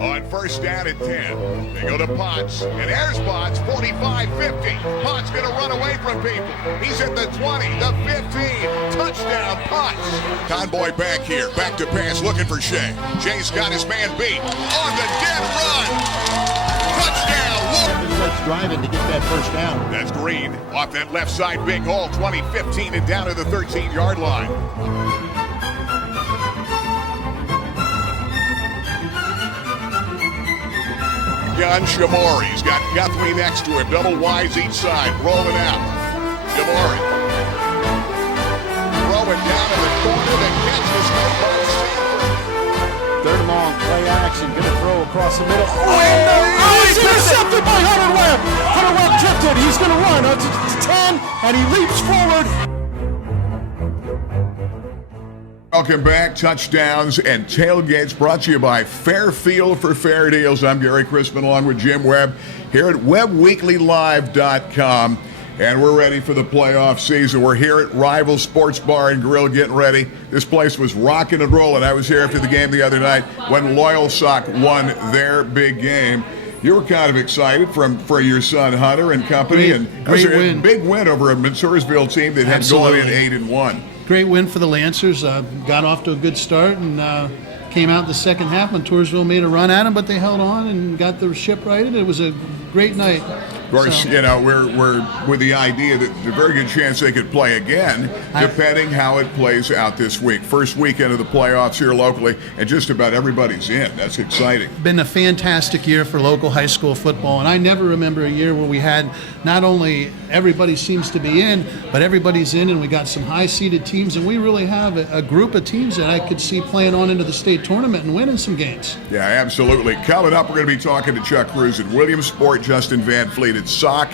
On first down and 10, they go to Potts, and there's Potts, 45-50. Potts going to run away from people. He's at the 20, the 15. Touchdown, Potts. Convoy back here, back to pass, looking for Shea. Shea's got his man beat on the dead run. Touchdown. Let's driving to get that first down. That's Green off that left side, big hole, 20-15 and down to the 13-yard line. Gun Shamori. He's got Guthrie next to him. Double Y's each side. Rolling out. Shamori. Throwing down in the corner. The catch was made by Sanford. Third and long, play action. Going to throw across the middle. He's intercepted by Hunter Webb. Hunter Webb tipped it. He's going to run up to 10, and he leaps forward. Welcome back. Touchdowns and Tailgates brought to you by Fairfield for Fair Deals. I'm Gary Crispin along with Jim Webb here at WebbWeeklyLive.com. And we're ready for the playoff season. We're here at Rival Sports Bar and Grill getting ready. This place was rocking and rolling. I was here after the game the other night when Loyal Sock won their big game. You were kind of excited for your son Hunter and company. Great win. Big win over a Montoursville team that had gone in 8-1. Great win for the Lancers. Got off to a good start and came out the second half. Montoursville made a run at them, but they held on and got their ship righted. It was a great night. Of course, you know, we're with the idea that there's a very good chance they could play again, depending how it plays out this week. First weekend of the playoffs here locally, and just about everybody's in. That's exciting. Been a fantastic year for local high school football, and I never remember a year where we had not only everybody seems to be in, but everybody's in, and we got some high-seeded teams, and we really have a group of teams that I could see playing on into the state tournament and winning some games. Yeah, absolutely. Coming up, we're going to be talking to Chuck Cruz at Williamsport, Justin Van Fleet at Sock,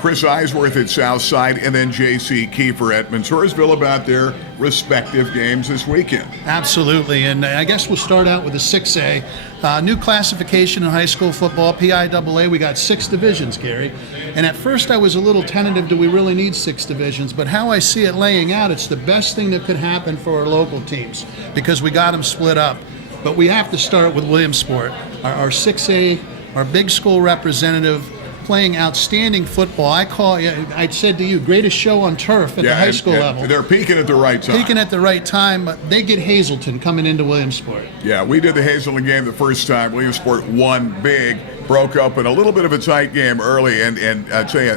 Chris Eisworth at Southside, and then J.C. Kiefer at Montoursville about their respective games this weekend. Absolutely, and I guess we'll start out with the 6A. New classification in high school football, PIAA. We got 6 divisions, Gary. And at first I was a little tentative, do we really need 6 divisions? But how I see it laying out, it's the best thing that could happen for our local teams because we got them split up. But we have to start with Williamsport, our 6A, our big school representative, playing outstanding football. I said to you, greatest show on turf at the high school level. They're peaking at the right time. Peaking at the right time, but they get Hazleton coming into Williamsport. Yeah, we did the Hazleton game the first time. Williamsport won big, broke up in a little bit of a tight game early, and I tell you,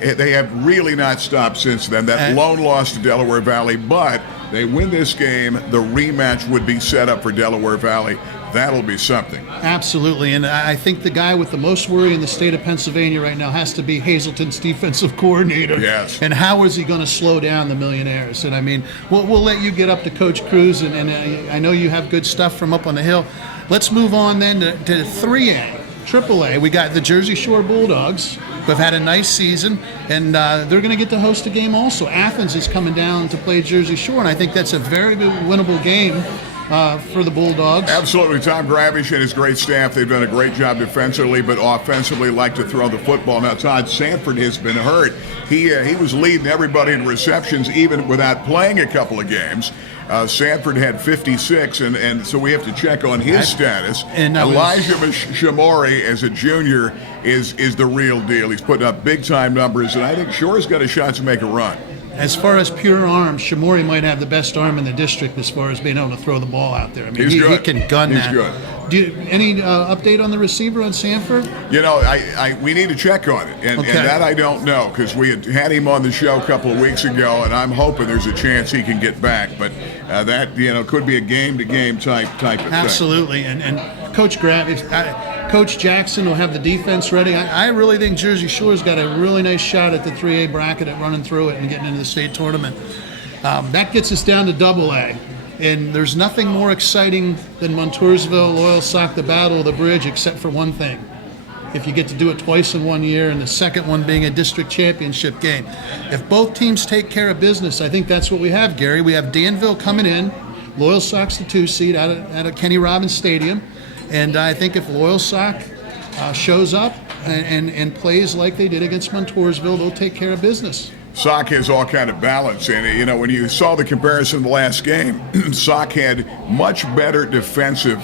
they have really not stopped since then. That lone loss to Delaware Valley, but they win this game, the rematch would be set up for Delaware Valley. That'll be something. Absolutely, and I think the guy with the most worry in the state of Pennsylvania right now has to be Hazleton's defensive coordinator. Yes. And how is he going to slow down the Millionaires? And I mean, we'll let you get up to Coach Cruz, and I know you have good stuff from up on the hill. Let's move on then to 3A, AAA. We got the Jersey Shore Bulldogs, who have had a nice season, and they're going to get to host a game also. Athens is coming down to play Jersey Shore, and I think that's a very good winnable game for the Bulldogs. Absolutely. Tom Gravish and his great staff, they've done a great job defensively, but offensively like to throw the football. Now, Todd Sanford has been hurt. He was leading everybody in receptions even without playing a couple of games. Sanford had 56, and so we have to check on his status. And Elijah Shamori, as a junior, is the real deal. He's putting up big-time numbers, and I think Shore's got a shot to make a run. As far as pure arms, Shamori might have the best arm in the district as far as being able to throw the ball out there. I mean, he can gun that. He's good. Any update on the receiver on Sanford? You know, we need to check on it, and that I don't know because we had him on the show a couple of weeks ago, and I'm hoping there's a chance he can get back. But that could be a game-to-game type of thing. Absolutely, and Coach Coach Jackson will have the defense ready. I really think Jersey Shore's got a really nice shot at the 3A bracket at running through it and getting into the state tournament. That gets us down to AA. And there's nothing more exciting than Montoursville, Loyal Sock, the Battle of the Bridge, except for one thing. If you get to do it twice in 1 year, and the second one being a district championship game. If both teams take care of business, I think that's what we have, Gary. We have Danville coming in, Loyal Sock's the 2 seed out of Kenny Robbins Stadium. And I think if Loyal Sock shows up and plays like they did against Montoursville, they'll take care of business. Sock has all kind of balance in it. You know, when you saw the comparison in the last game, Sock had much better defensive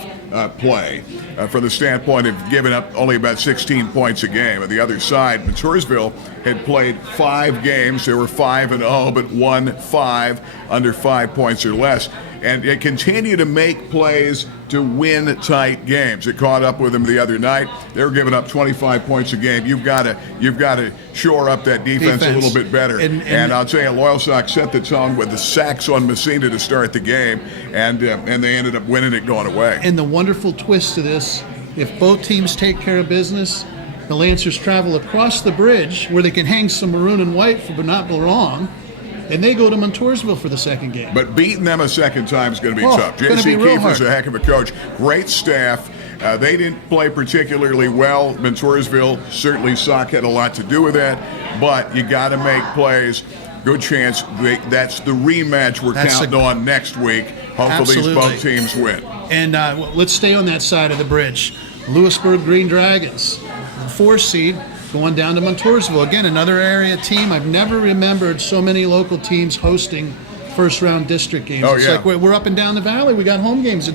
play from the standpoint of giving up only about 16 points a game. On the other side, Montoursville had played 5 games. They were 5-0, but won 5 under 5 points or less. And they continue to make plays to win tight games. It caught up with them the other night. They were giving up 25 points a game. You've got to shore up that defense a little bit better. And I'll tell you, Loyal Sox set the tone with the sacks on Messina to start the game, and they ended up winning it going away. And the wonderful twist to this, if both teams take care of business, the Lancers travel across the bridge where they can hang some maroon and white for but not belong, and they go to Montoursville for the second game. But beating them a second time is going to be tough. J.C. Kiefer's a heck of a coach. Great staff. They didn't play particularly well. Montoursville, certainly Sock had a lot to do with that. But you got to make plays. Good chance that's the rematch we're counting on next week. Hopefully these both teams win. And let's stay on that side of the bridge. Lewisburg Green Dragons, 4 seed. Going down to Montoursville. Again, another area team. I've never remembered so many local teams hosting first-round district games. It's like we're up and down the valley. We got home games.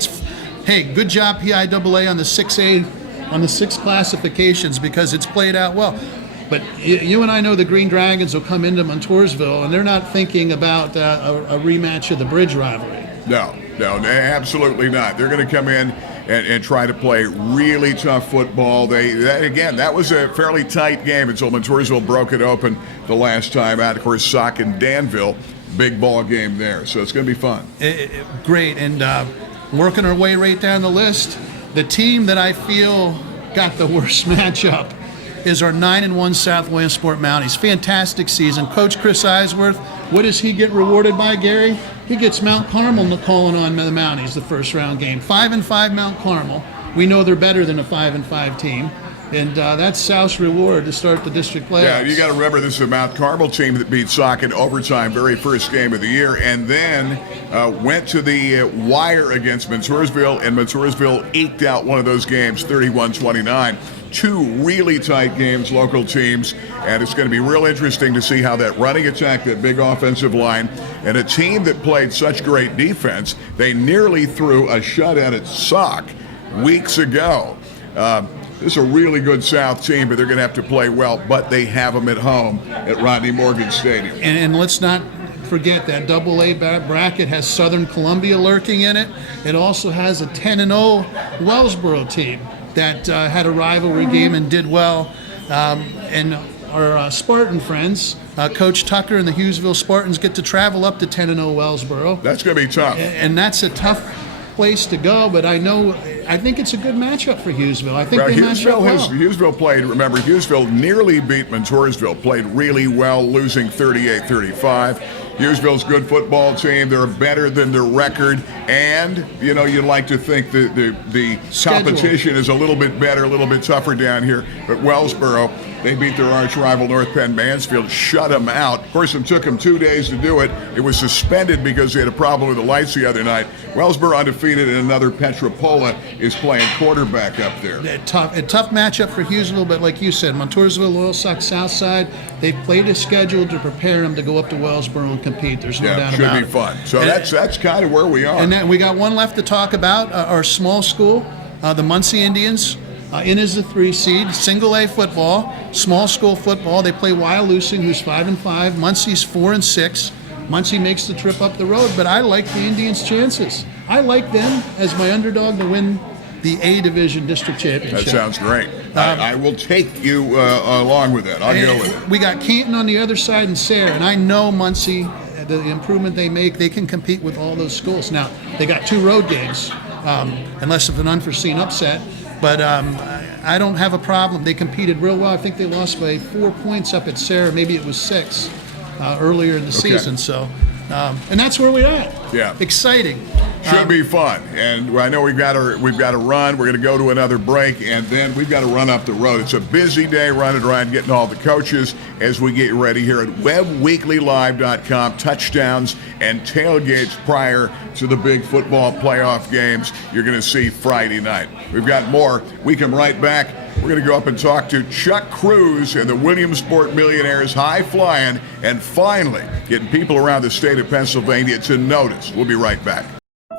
Hey, good job PIAA on the 6A, on the 6 classifications, because it's played out well. But you and I know the Green Dragons will come into Montoursville, and they're not thinking about a rematch of the bridge rivalry. No, absolutely not. They're going to come in and try to play really tough football. That was a fairly tight game until Montoursville broke it open the last time out. Of course, Sock and Danville, big ball game there. So it's going to be fun. Great. And working our way right down the list, the team that I feel got the worst matchup is our 9-1 South Williamsport Mounties. Fantastic season. Coach Chris Eisworth, what does he get rewarded by, Gary? He gets Mount Carmel calling on the Mounties the first round game. 5-5 Mount Carmel. We know they're better than a 5-5 team. And that's South's reward to start the district playoffs. Yeah, you got to remember this is a Mount Carmel team that beat Sock in overtime, very first game of the year, and then went to the wire against Montoursville, and Montoursville eked out one of those games, 31-29. 2 really tight games, local teams, and it's going to be real interesting to see how that running attack, that big offensive line, and a team that played such great defense, they nearly threw a shutout at Sock weeks ago. This is a really good South team, but they're going to have to play well, but they have them at home at Rodney Morgan Stadium. And let's not forget that AA bracket has Southern Columbia lurking in it. It also has a 10-0 Wellsboro team that had a rivalry game and did well. And our Spartan friends, Coach Tucker and the Hughesville Spartans get to travel up to 10-0 Wellsboro. That's going to be tough. And that's a tough place to go, but I think it's a good matchup for Hughesville. I think they match up well. Hughesville played, remember, Hughesville nearly beat Montoursville, played really well, losing 38-35. Hughesville's a good football team. They're better than their record, and you'd like to think the competition is a little bit better, a little bit tougher down here. But Wellsboro, they beat their arch rival North Penn Mansfield, shut them out. Of course, it took them 2 days to do it. It was suspended because they had a problem with the lights the other night. Wellsboro undefeated, and another Petropola is playing quarterback up there. A tough matchup for Hughesville, but like you said, Montoursville, Loyal Sox Southside, they've played a schedule to prepare them to go up to Wellsboro and compete. There's no doubt about it. Should be fun. So that's kind of where we are. And then we got one left to talk about, our small school, the Muncie Indians. In as the 3 seed, single A football, small school football. They play Wyalusing, who's 5-5. Muncie's 4-6. Muncie makes the trip up the road, but I like the Indians' chances. I like them as my underdog to win the A Division District Championship. That sounds great. I will take you along with that. I'll go with it. We got Canton on the other side and Sayre, and I know Muncie, the improvement they make, they can compete with all those schools. Now, they got 2 road games, unless of an unforeseen upset. But I don't have a problem. They competed real well. I think they lost by 4 points up at Sayre. Maybe it was 6 earlier in the season. So, and that's where we're at. Yeah. Exciting. Should be fun. And I know we've got to run. We're going to go to another break, and then we've got to run up the road. It's a busy day running around getting all the coaches as we get ready here at WebbWeeklyLive.com. Touchdowns and tailgates prior to the big football playoff games you're going to see Friday night. We've got more. We come right back. We're going to go up and talk to Chuck Cruz and the Williamsport Millionaires, high flying, and finally getting people around the state of Pennsylvania to notice. We'll be right back.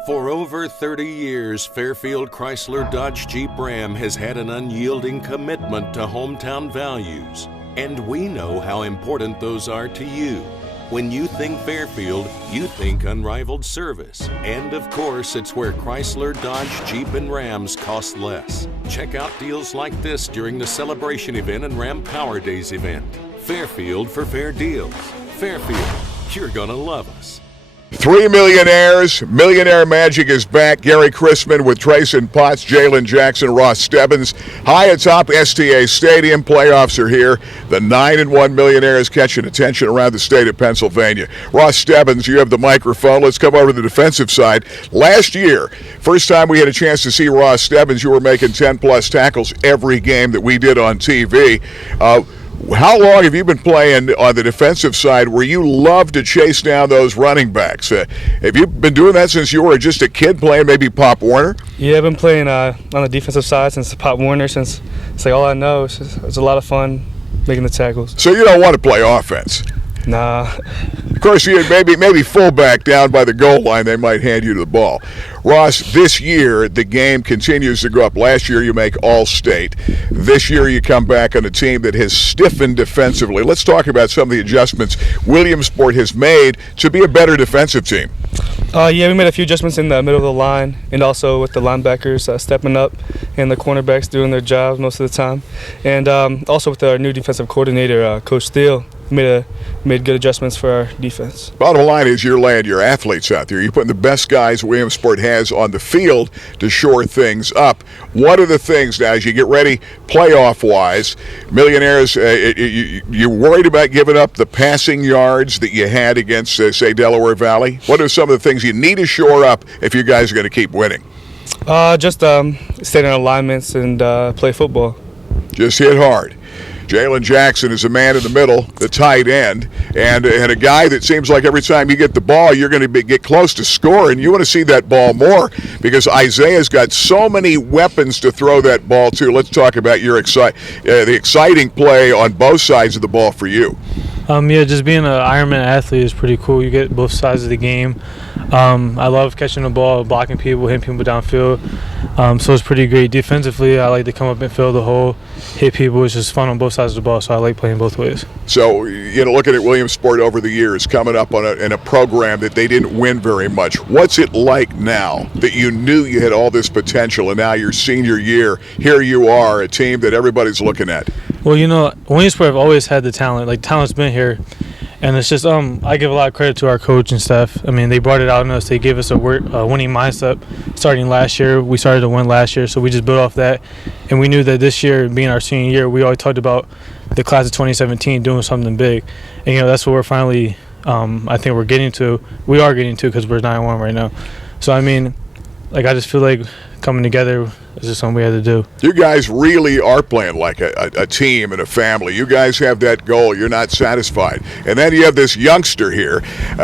For over 30 years, Fairfield Chrysler Dodge Jeep Ram has had an unyielding commitment to hometown values, and we know how important those are to you. When you think Fairfield, you think unrivaled service. And of course, it's where Chrysler, Dodge, Jeep, and Rams cost less. Check out deals like this during the Celebration event and Ram Power Days event. Fairfield for fair deals. Fairfield, you're gonna love us. 3 millionaires. Millionaire Magic is back. Gary Chrisman with Trayson Potts, Jalen Jackson, Ross Stebbins. High atop STA Stadium. Playoffs are here. The 9-1 millionaires catching attention around the state of Pennsylvania. Ross Stebbins, you have the microphone. Let's come over to the defensive side. Last year, first time we had a chance to see Ross Stebbins, you were making 10-plus tackles every game that we did on TV. How long have you been playing on the defensive side where you love to chase down those running backs? Have you been doing that since you were just a kid playing maybe Pop Warner? Yeah, I've been playing on the defensive side since Pop Warner, since it's like all I know. It's a lot of fun making the tackles. So you don't want to play offense? Nah. Of course, you maybe fullback down by the goal line, they might hand you the ball. Ross, this year the game continues to go up. Last year you make All-State. This year you come back on a team that has stiffened defensively. Let's talk about some of the adjustments Williamsport has made to be a better defensive team. Yeah, we made a few adjustments in the middle of the line, and also with the linebackers stepping up and the cornerbacks doing their jobs most of the time. And also with our new defensive coordinator, Coach Steele, made good adjustments for our defense. Bottom line is you're laying your athletes out there. You're putting the best guys Williamsport has on the field to shore things up. What are the things now as you get ready playoff-wise? Millionaires, you worried about giving up the passing yards that you had against, say, Delaware Valley? What are some of the things you need to shore up if you guys are going to keep winning? Just stay in alignments and play football. Just hit hard. Jalen Jackson is a man in the middle, the tight end, and a guy that seems like every time you get the ball, you're going to get close to scoring. You want to see that ball more because Isaiah's got so many weapons to throw that ball to. Let's talk about your the exciting play on both sides of the ball for you. Yeah, just being an Ironman athlete is pretty cool. You get both sides of the game. I love catching the ball, blocking people, hitting people downfield. So it's pretty great. Defensively, I like to come up and fill the hole, hit people. It's just fun on both sides of the ball, so I like playing both ways. So, looking at Williamsport over the years, coming up in a program that they didn't win very much, what's it like now that you knew you had all this potential and now your senior year, here you are, a team that everybody's looking at? Well, Williamsport have always had the talent. Like, talent's been here. And it's just, I give a lot of credit to our coach and staff. I mean, they brought it out in us. They gave us a winning mindset starting last year. We started to win last year, so we just built off that. And we knew that this year, being our senior year, we always talked about the class of 2017 doing something big. And, that's what we're finally, I think we're getting to. We are getting to because we're 9-1 right now. So, I mean, I just feel like coming together is just something we had to do. You guys really are playing like a team and a family. You guys have that goal. You're not satisfied. And then you have this youngster here,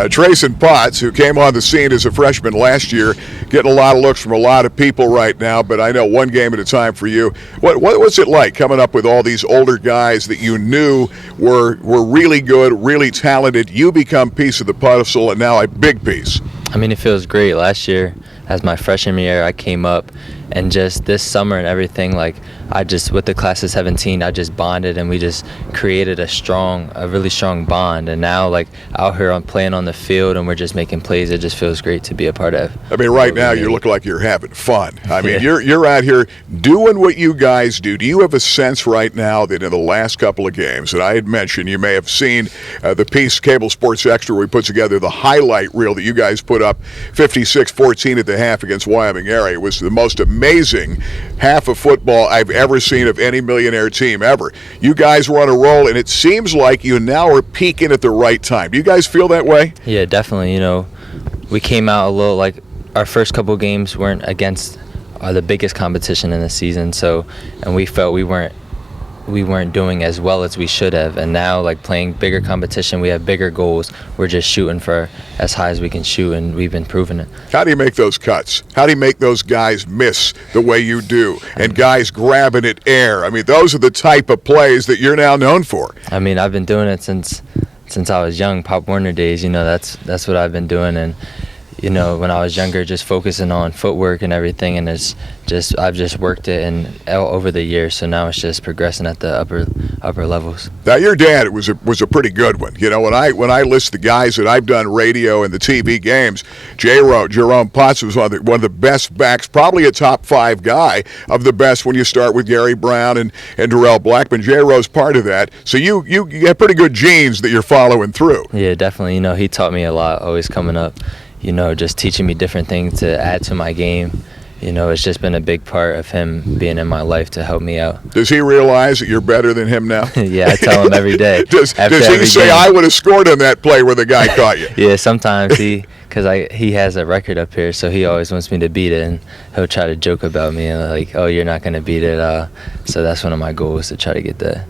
Trayson Potts, who came on the scene as a freshman last year, getting a lot of looks from a lot of people right now, but I know one game at a time for you. What's it like coming up with all these older guys that you knew were really good, really talented? You become piece of the puzzle and now a big piece. I mean, it feels great. Last year, as my freshman year, I came up, and just this summer and everything, with the class of 17, I just bonded, and we just created a really strong bond. And now, out here playing on the field, and we're just making plays. It just feels great to be a part of. I mean, right now you look like you're having fun. I mean, you're out here doing what you guys do. Do you have a sense right now that in the last couple of games that I had mentioned, you may have seen the piece Cable Sports Extra we put together, the highlight reel that you guys put up, 56-14 at the half against Wyoming area. It was the most amazing half of football I've ever seen of any Millionaire team ever. You guys were on a roll, and it seems like you now are peaking at the right time. Do you guys feel that way? Yeah, definitely. We came out a little our first couple games weren't against the biggest competition in the season, and we felt we weren't doing as well as we should have. And now, playing bigger competition, we have bigger goals. We're just shooting for as high as we can shoot, and we've been proving it. How do you make those cuts? How do you make those guys miss the way you do? And guys grabbing at air. I mean, those are the type of plays that you're now known for. I mean, I've been doing it since I was young, Pop Warner days. That's what I've been doing, and when I was younger, just focusing on footwork and everything, and I've just worked it and over the years. So now it's just progressing at the upper levels. Now your dad was a pretty good one. When I list the guys that I've done radio and the TV games, Jerome Potts was one of the best backs, probably a top 5 guy of the best when you start with Gary Brown and Darrell Blackman. J-Ro's part of that. So you have pretty good genes that you're following through. Yeah, definitely. He taught me a lot always coming up. Just teaching me different things to add to my game. It's just been a big part of him being in my life to help me out. Does he realize that you're better than him now? Yeah, I tell him every day. Does he say, I would have scored on that play where the guy caught you? Yeah, sometimes because he has a record up here, so he always wants me to beat it, and he'll try to joke about me and like, oh, you're not going to beat it. So that's one of my goals, to try to get that.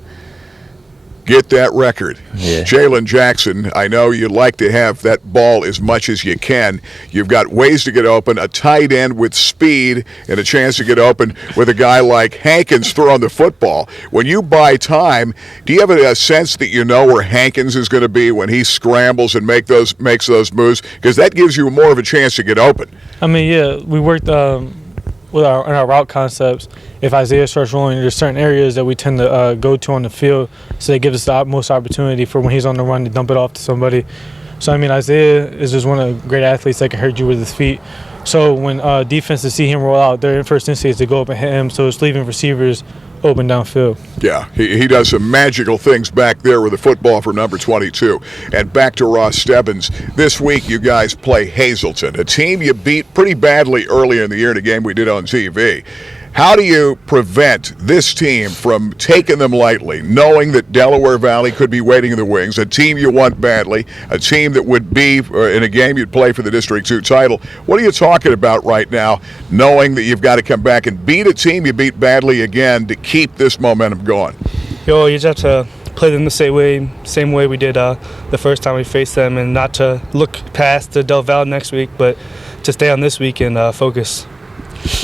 Get that record. Yeah. Jalen Jackson, I know you'd like to have that ball as much as you can. You've got ways to get open, a tight end with speed, and a chance to get open with a guy like Hankins throwing the football. When you buy time, do you have a sense that you know where Hankins is going to be when he scrambles and makes those moves? Because that gives you more of a chance to get open. I mean, yeah, we worked with our route concepts. If Isaiah starts rolling, there's certain areas that we tend to go to on the field, so it gives us the most opportunity for when he's on the run to dump it off to somebody. So, I mean, Isaiah is just one of the great athletes that can hurt you with his feet. So when defenses see him roll out, their first instinct is to go up and hit him, so it's leaving receivers open downfield. Yeah, he does some magical things back there with the football for number 22. And back to Ross Stebbins. This week you guys play Hazleton, a team you beat pretty badly earlier in the year in a game we did on TV. How do you prevent this team from taking them lightly, knowing that Delaware Valley could be waiting in the wings, a team you want badly, a team that would be in a game you'd play for the District 2 title? What are you talking about right now, knowing that you've got to come back and beat a team you beat badly again to keep this momentum going? You just have to play them the same way we did the first time we faced them, and not to look past the Del Valle next week, but to stay on this week and focus.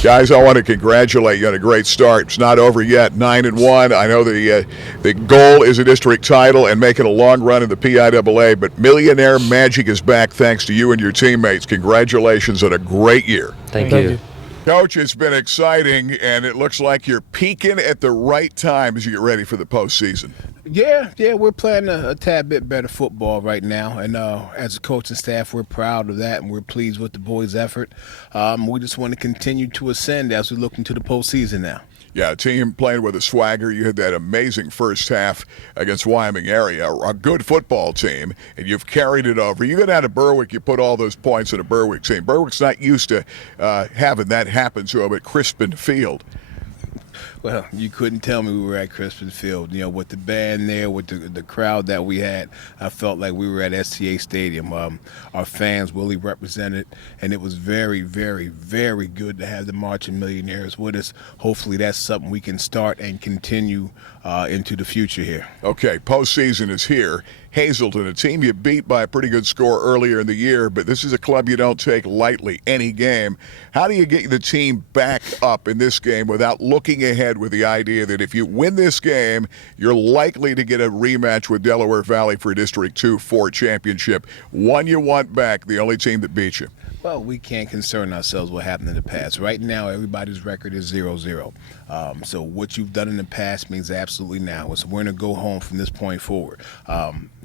Guys, I want to congratulate you on a great start. It's not over yet, 9-1. I know the goal is a district title and making a long run in the PIAA, but Millionaire Magic is back thanks to you and your teammates. Congratulations on a great year. Thank you. Coach, it's been exciting, and it looks like you're peaking at the right time as you get ready for the postseason. Yeah, we're playing a tad bit better football right now, and as a coaching staff, we're proud of that, and we're pleased with the boys' effort. We just want to continue to ascend as we look into the postseason now. Yeah, a team playing with a swagger. You had that amazing first half against Wyoming area, a good football team, and you've carried it over. You go down to Berwick, you put all those points in a Berwick team. Berwick's not used to having that happen to them at Crispin Field. Well, you couldn't tell me we were at Crispin Field. With the band there, with the crowd that we had, I felt like we were at STA Stadium. Our fans really represented, and it was very, very, very good to have the Marching Millionaires with us. Hopefully that's something we can start and continue into the future here. Okay, postseason is here. Hazleton, a team you beat by a pretty good score earlier in the year, but this is a club you don't take lightly any game. How do you get the team back up in this game without looking ahead with the idea that if you win this game, you're likely to get a rematch with Delaware Valley for District 2-4 championship? One you want back, the only team that beat you. Well, we can't concern ourselves with what happened in the past. Right now, everybody's record is 0-0. So what you've done in the past means absolutely now. So we're going to go home from this point forward.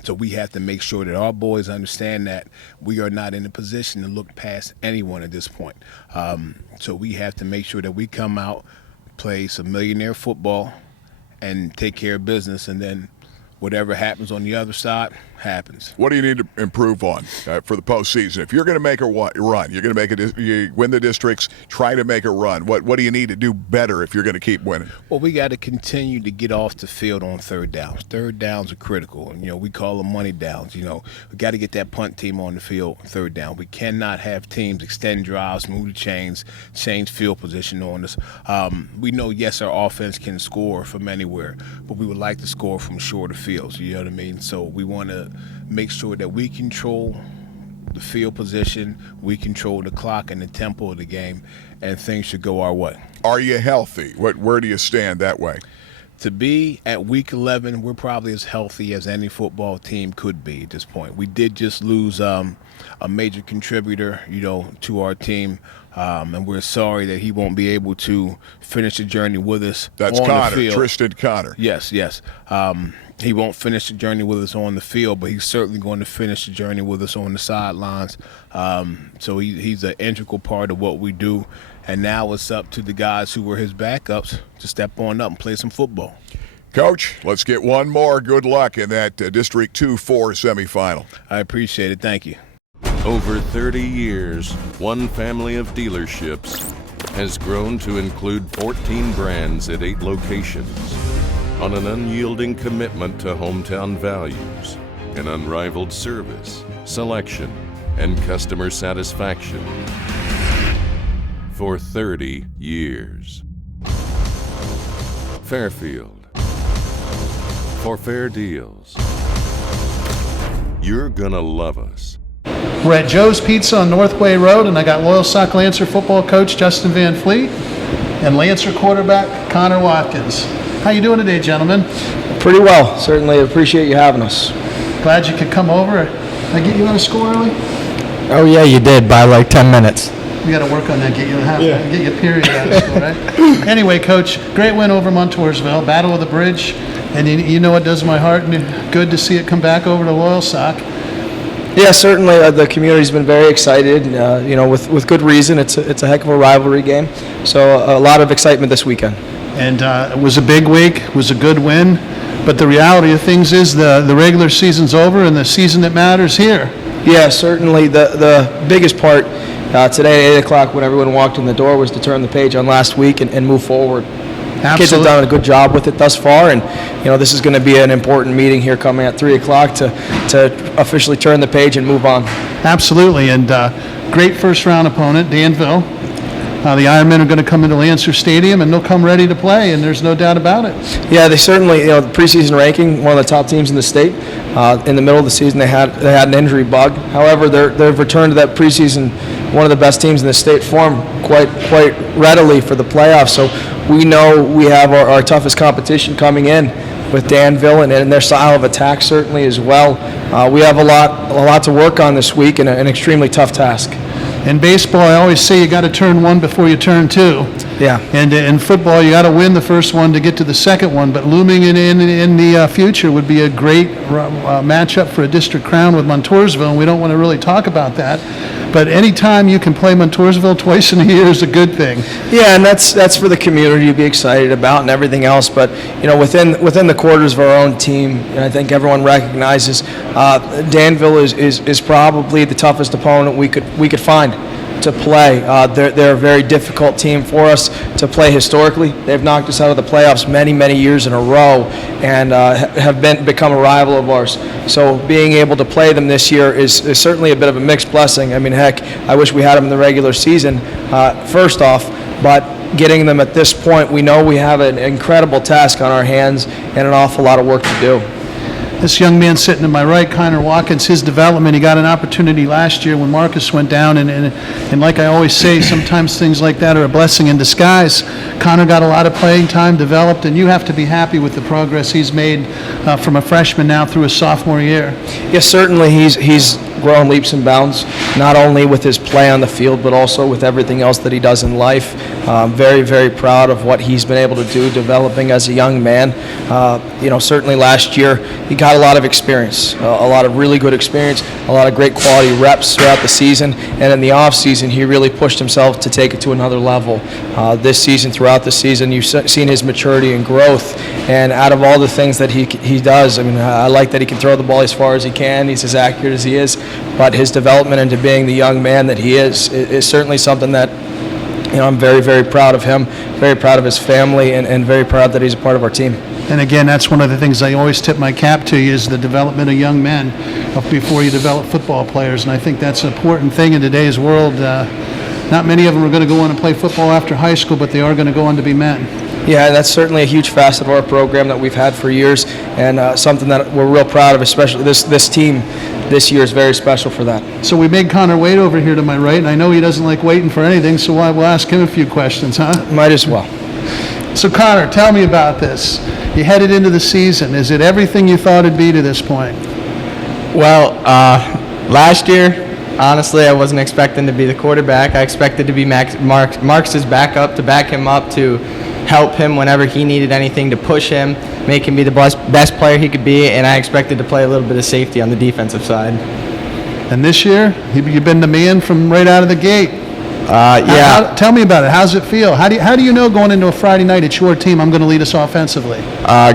So we have to make sure that our boys understand that we are not in a position to look past anyone at this point. So we have to make sure that we come out, play some millionaire football, and take care of business, and then whatever happens on the other side happens. What do you need to improve on for the postseason? If you're going to make a run, you're going to you win the districts, try to make a run. What do you need to do better if you're going to keep winning? Well, we got to continue to get off the field on third downs. Third downs are critical. And, we call them money downs. We got to get that punt team on the field third down. We cannot have teams extend drives, move the chains, change field position on us. We know, yes, our offense can score from anywhere, but we would like to score from shorter fields. You know what I mean? So we want to make sure that we control the field position, we control the clock and the tempo of the game, and things should go our way. Are you healthy? Where do you stand that way? To be at week 11, we're probably as healthy as any football team could be at this point. We did just lose a major contributor, to our team, and we're sorry that he won't be able to finish the journey with us. That's on Connor, the field. Tristan Connor. Yes. He won't finish the journey with us on the field, but he's certainly going to finish the journey with us on the sidelines. So he's an integral part of what we do. And now it's up to the guys who were his backups to step on up and play some football. Coach, let's get one more. Good luck in that District 2-4 semifinal. I appreciate it. Thank you. Over 30 years, one family of dealerships has grown to include 14 brands at 8 locations on an unyielding commitment to hometown values and unrivaled service, selection, and customer satisfaction for 30 years. Fairfield. For fair deals. You're gonna love us. We're at Joe's Pizza on Northway Road, and I got Loyal Sock Lancer football coach Justin Van Fleet and Lancer quarterback Connor Watkins. How you doing today, gentlemen? Pretty well. Certainly appreciate you having us. Glad you could come over. Did I get you on a score early? Oh yeah, you did by like 10 minutes. We got to work on that. Get you a period out of school, right? Anyway, Coach, great win over Montoursville, Battle of the Bridge, and you know what does my heart good to see it come back over to Loyal Sock. Yeah, certainly the community's been very excited. With good reason. It's a heck of a rivalry game, so a lot of excitement this weekend. And it was a big week. It was a good win, but the reality of things is the regular season's over, and the season that matters here. Yeah, certainly the biggest part today at 8 o'clock when everyone walked in the door was to turn the page on last week and move forward. Absolutely. Kids have done a good job with it thus far, and this is going to be an important meeting here coming at 3 o'clock to officially turn the page and move on. Absolutely, and great first round opponent, Danville. The Ironmen are going to come into Lancer Stadium, and they'll come ready to play, and there's no doubt about it. Yeah, they certainly, the preseason ranking, one of the top teams in the state. In the middle of the season, they had an injury bug. However, they've returned to that preseason, one of the best teams in the state form quite readily for the playoffs. So we know we have our toughest competition coming in with Danville and their style of attack certainly as well. We have a lot to work on this week and an extremely tough task. In baseball, I always say you got to turn one before you turn two. Yeah. And in football, you got to win the first one to get to the second one. But looming in the future would be a great matchup for a district crown with Montoursville, and we don't want to really talk about that. But anytime you can play Montoursville twice in a year is a good thing. Yeah, and that's for the community to be excited about and everything else. But within the quarters of our own team, I think everyone recognizes Danville is probably the toughest opponent we could find to play. They're a very difficult team for us to play historically. They've knocked us out of the playoffs many years in a row and have become a rival of ours. So being able to play them this year is certainly a bit of a mixed blessing. I mean, heck, I wish we had them in the regular season first off, but getting them at this point, we know we have an incredible task on our hands and an awful lot of work to do. This young man sitting to my right, Connor Watkins, his development, he got an opportunity last year when Marcus went down, and like I always say, sometimes things like that are a blessing in disguise. Connor got a lot of playing time, developed, and you have to be happy with the progress he's made from a freshman now through his sophomore year. Yes, certainly he's grown leaps and bounds, not only with his play on the field, but also with everything else that he does in life. Very proud of what he's been able to do developing as a young man. Certainly last year he got a lot of experience, a lot of really good experience, a lot of great quality reps throughout the season, and in the off season he really pushed himself to take it to another level. This season, throughout the season, you've seen his maturity and growth, and out of all the things that he does, I mean, I like that he can throw the ball as far as he can, he's as accurate as he is, but his development into being the young man that he is certainly something that I'm very proud of him, very proud of his family, and very proud that he's a part of our team. And again, that's one of the things I always tip my cap to you is the development of young men before you develop football players. And I think that's an important thing in today's world. Not many of them are going to go on and play football after high school, but they are going to go on to be men. Yeah, that's certainly a huge facet of our program that we've had for years, and something that we're real proud of, especially this team this year is very special for that. So we made Connor wait over here to my right, and I know he doesn't like waiting for anything, so we'll ask him a few questions, huh? Might as well. So Connor, tell me about this. You headed into the season. Is it everything you thought it'd be to this point? Well, last year, honestly, I wasn't expecting to be the quarterback. I expected to be Marks' backup, to back him up, to help him whenever he needed anything, to push him, make him be the best player he could be, and I expected to play a little bit of safety on the defensive side. And this year, you've been the man from right out of the gate. Yeah. Tell me about it. How's it feel? How do you know going into a Friday night it's your team, I'm going to lead us offensively?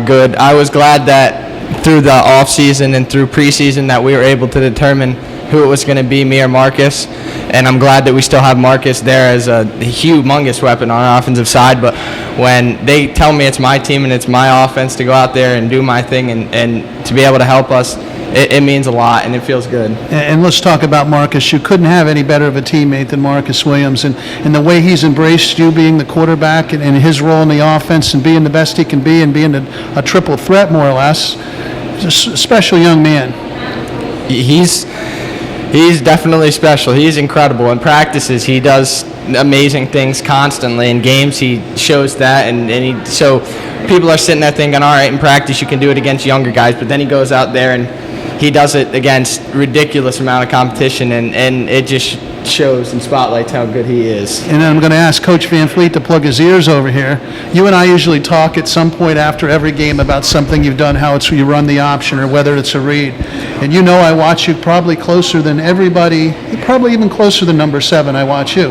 Good. I was glad that through the off season and through preseason that we were able to determine who it was going to be, me or Marcus. And I'm glad that we still have Marcus there as a humongous weapon on our offensive side. But when they tell me it's my team and it's my offense to go out there and do my thing and to be able to help us, it means a lot, and it feels good. And let's talk about Marcus. You couldn't have any better of a teammate than Marcus Williams. And the way he's embraced you being the quarterback and his role in the offense and being the best he can be and being a triple threat, more or less, he's a special young man. He's definitely special. He's incredible. In practices, he does amazing things constantly. In games, he shows that, so people are sitting there thinking, all right, in practice you can do it against younger guys, but then he goes out there and he does it against ridiculous amount of competition, and it just shows and spotlights how good he is. And then I'm going to ask Coach Van Fleet to plug his ears over here. You and I usually talk at some point after every game about something you've done, how you run the option or whether it's a read. And you know I watch you probably closer than everybody, probably even closer than number 7, I watch you.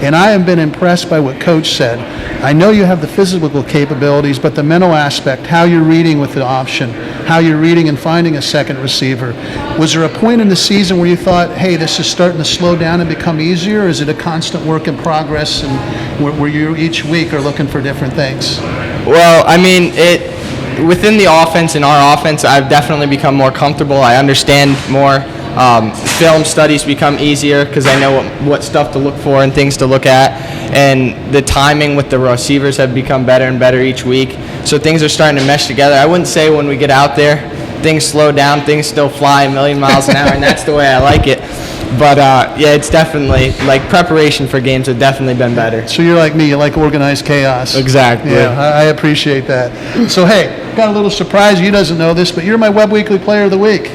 And I have been impressed by what Coach said. I know you have the physical capabilities, but the mental aspect, how you're reading with the option, how you're reading and finding a second receiver. Was there a point in the season where you thought, hey, this is starting to slow down and become easier, or is it a constant work in progress and where you each week are looking for different things? Well, I mean, within the offense, in our offense, I've definitely become more comfortable. I understand more. Film studies become easier because I know what stuff to look for and things to look at, and the timing with the receivers have become better and better each week, so things are starting to mesh together. I wouldn't say when we get out there things slow down, things still fly a million miles an hour, and that's the way I like it. But yeah, it's definitely, like, preparation for games have definitely been better. So you're like me, you like organized chaos. Exactly. Yeah, I appreciate that. So hey, got a little surprise, you doesn't know this, but you're my Webb Weekly Player of the Week.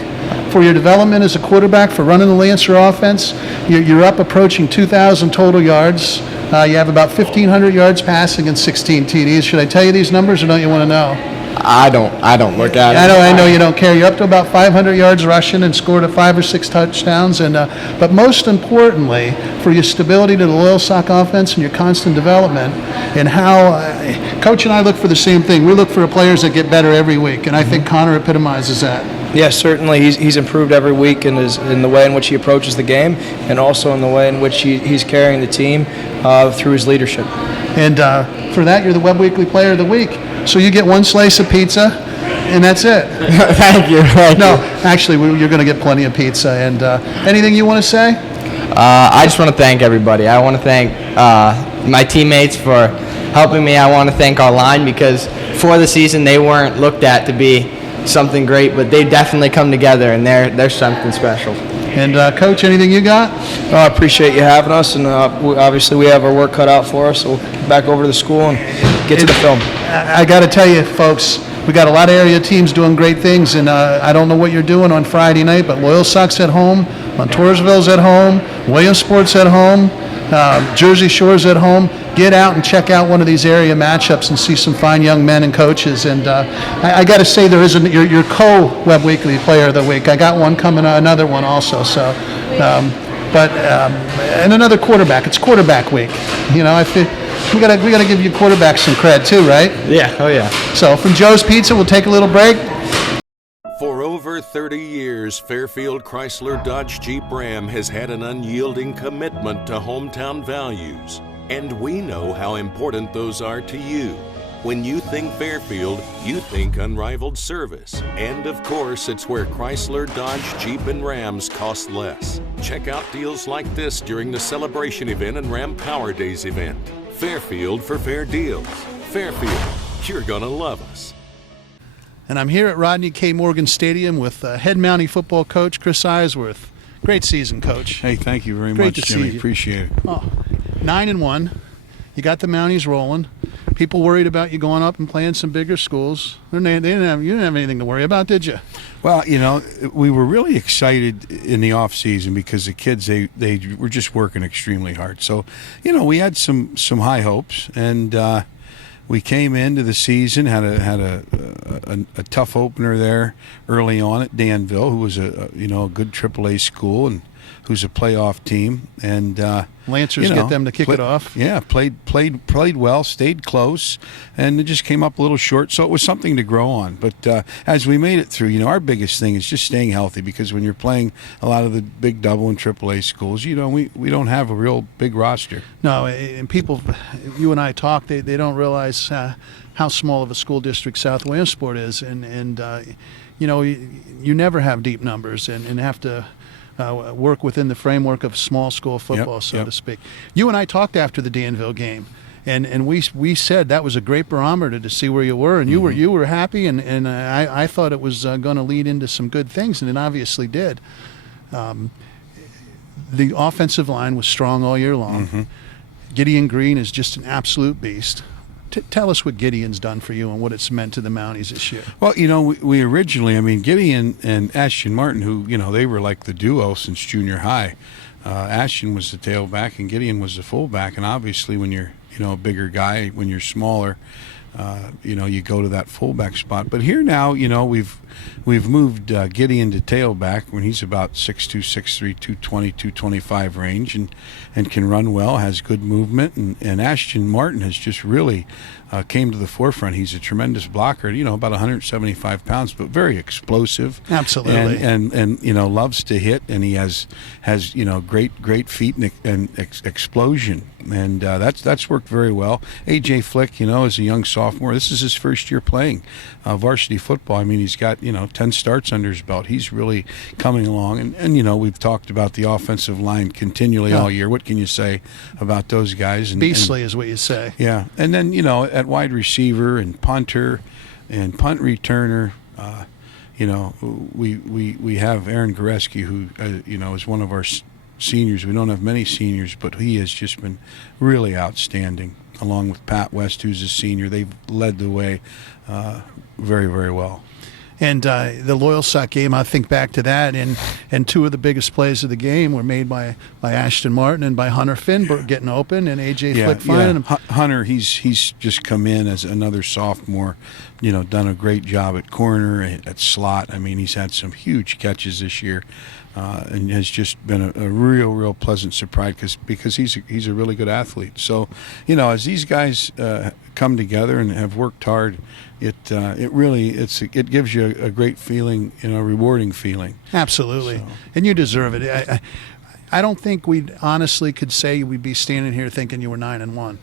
For your development as a quarterback, for running the Lancer offense, you're up approaching 2,000 total yards. You have about 1,500 yards passing and 16 TDs. Should I tell you these numbers, or don't you want to know? I don't look at it. I know you don't care. You're up to about 500 yards rushing and scored 5 or 6 touchdowns. And but most importantly, for your stability to the Loyal Sock offense and your constant development, and how Coach and I look for the same thing. We look for players that get better every week, and I think Connor epitomizes that. Yes, certainly. He's improved every week in the way in which he approaches the game, and also in the way in which he's carrying the team through his leadership. And for that, you're the Webb Weekly Player of the Week. So you get 1 slice of pizza, and that's it. Thank you. No, actually, you're going to get plenty of pizza. And anything you want to say? I just want to thank everybody. I want to thank my teammates for helping me. I want to thank our line, because for the season they weren't looked at to be something great, but they definitely come together, and they're something special. And Coach, anything you got? I appreciate you having us, and obviously we have our work cut out for us, so we'll get back over to the school and get to the film. I got to tell you, folks, we got a lot of area teams doing great things, and I don't know what you're doing on Friday night, but Loyal Sock's at home, Montoursville's at home, Williamsport's at home, Jersey Shore's at home. Get out and check out one of these area matchups and see some fine young men and coaches. And I got to say, there is your co-Webb Weekly Player of the Week. I got one coming, another one also. So, and another quarterback. It's quarterback week. You know, I feel we got to give you quarterbacks some cred too, right? Yeah. Oh yeah. So from Joe's Pizza, we'll take a little break. For over 30 years, Fairfield Chrysler Dodge Jeep Ram has had an unyielding commitment to hometown values. And we know how important those are to you. When you think Fairfield, you think unrivaled service. And of course, it's where Chrysler, Dodge, Jeep, and Rams cost less. Check out deals like this during the celebration event and Ram Power Days event. Fairfield for fair deals. Fairfield, you're gonna love us. And I'm here at Rodney K. Morgan Stadium with head Mountie football coach Chris Eisworth. Great season, Coach. Hey, thank you very Great much, to see Jimmy. you. Appreciate it. Oh, 9-1. You got the Mounties rolling. people worried about you going up and playing some bigger schools. You didn't have anything to worry about, did you? Well, we were really excited in the off season because the kids they were just working extremely hard. So, we had some high hopes, and we came into the season had a tough opener there early on at Danville, who was a good AAA school and who's a playoff team, and Lancers get them to kick it off. Yeah, played well, stayed close, and it just came up a little short. So it was something to grow on. But as we made it through, our biggest thing is just staying healthy, because when you're playing a lot of the big double and AAA schools, we don't have a real big roster. No, and people, you and I talk, they don't realize how small of a school district South Williamsport is, and you never have deep numbers and have to work within the framework of small school football, so to speak. You and I talked after the Danville game, and we said that was a great barometer to see where you were, and you were happy, and I thought it was going to lead into some good things, and it obviously did. The offensive line was strong all year long. Gideon Green is just an absolute beast. Tell us what Gideon's done for you and what it's meant to the Mounties this year. Well, we originally, Gideon and Ashton Martin, who, they were like the duo since junior high. Ashton was the tailback and Gideon was the fullback. And obviously when you're, a bigger guy, when you're smaller, you go to that fullback spot. But here now, we've moved Gideon to tailback when he's about 6'2", 6'3", 220, 225 range and can run well, has good movement. And Ashton Martin has just really came to the forefront. He's a tremendous blocker, about 175 pounds, but very explosive. Absolutely. And loves to hit, and he has great feet and explosion. And that's worked very well. AJ Flick, is a young sophomore. This is his first year playing varsity football. He's got 10 starts under his belt. He's really coming along. And we've talked about the offensive line continually all year. What can you say about those guys? Beastly is what you say. Yeah. And then at wide receiver and punter and punt returner, we have Aaron Goreski, who is one of our seniors. We don't have many seniors, but he has just been really outstanding, along with Pat West, who's a senior. They've led the way very, very well. And the Loyalsock game, I think back to that, and two of the biggest plays of the game were made by Ashton Martin and by Hunter Finberg getting open, and AJ Flick finding him. Hunter, he's just come in as another sophomore, done a great job at corner, at slot. He's had some huge catches this year, and has just been a real pleasant surprise because he's a really good athlete. So, as these guys come together and have worked hard, it gives you a great feeling, a rewarding feeling. Absolutely, so. And you deserve it. I don't think we honestly could say we'd be standing here thinking you were 9-1,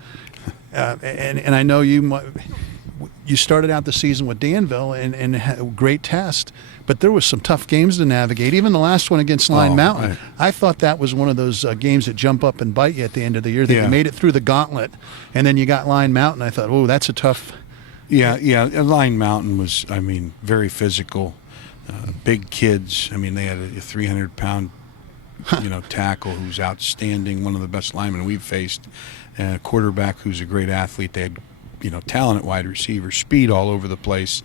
and I know you started out the season with Danville and had a great test, but there was some tough games to navigate. Even the last one against Line Mountain, I thought that was one of those games that jump up and bite you at the end of the year. That you made it through the gauntlet, and then you got Line Mountain. I thought, oh, that's a tough. Yeah. Line Mountain was, very physical, big kids. They had a 300-pound, tackle who's outstanding, one of the best linemen we've faced, and a quarterback who's a great athlete. They had talent at wide receiver, speed all over the place.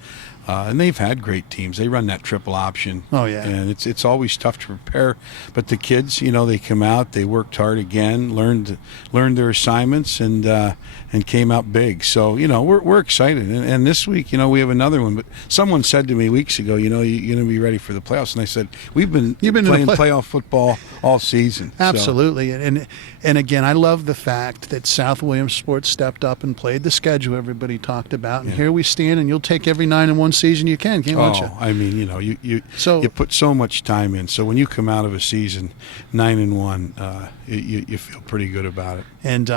And they've had great teams. They run that triple option. Oh, yeah. And it's always tough to prepare. But the kids, they come out, they worked hard again, learned their assignments, and came out big. So, we're excited. And this week, we have another one. But someone said to me weeks ago, you're going to be ready for the playoffs. And I said, you've been playing playoff football all season. Absolutely. So. And again, I love the fact that South Williamsport stepped up and played the schedule everybody talked about. And here we stand, and you'll take every 9-1 season you can, won't you? You put so much time in. So when you come out of a season 9-1, you feel pretty good about it. And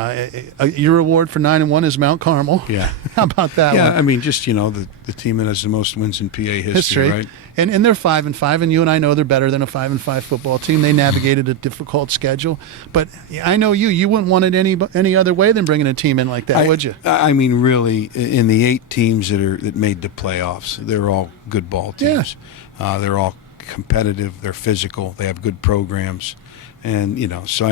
your award for 9-1 is Mount Carmel. Yeah. How about that one? Yeah, just, the team that has the most wins in PA history, right? And they're 5-5, and you and I know they're better than a 5-5 football team. They navigated a difficult schedule. But I know you wouldn't want it any other way than bringing a team in like that, would you? Really, in the 8 teams that made the playoffs, they're all good ball teams. Yeah. They're all competitive. They're physical. They have good programs. And, so,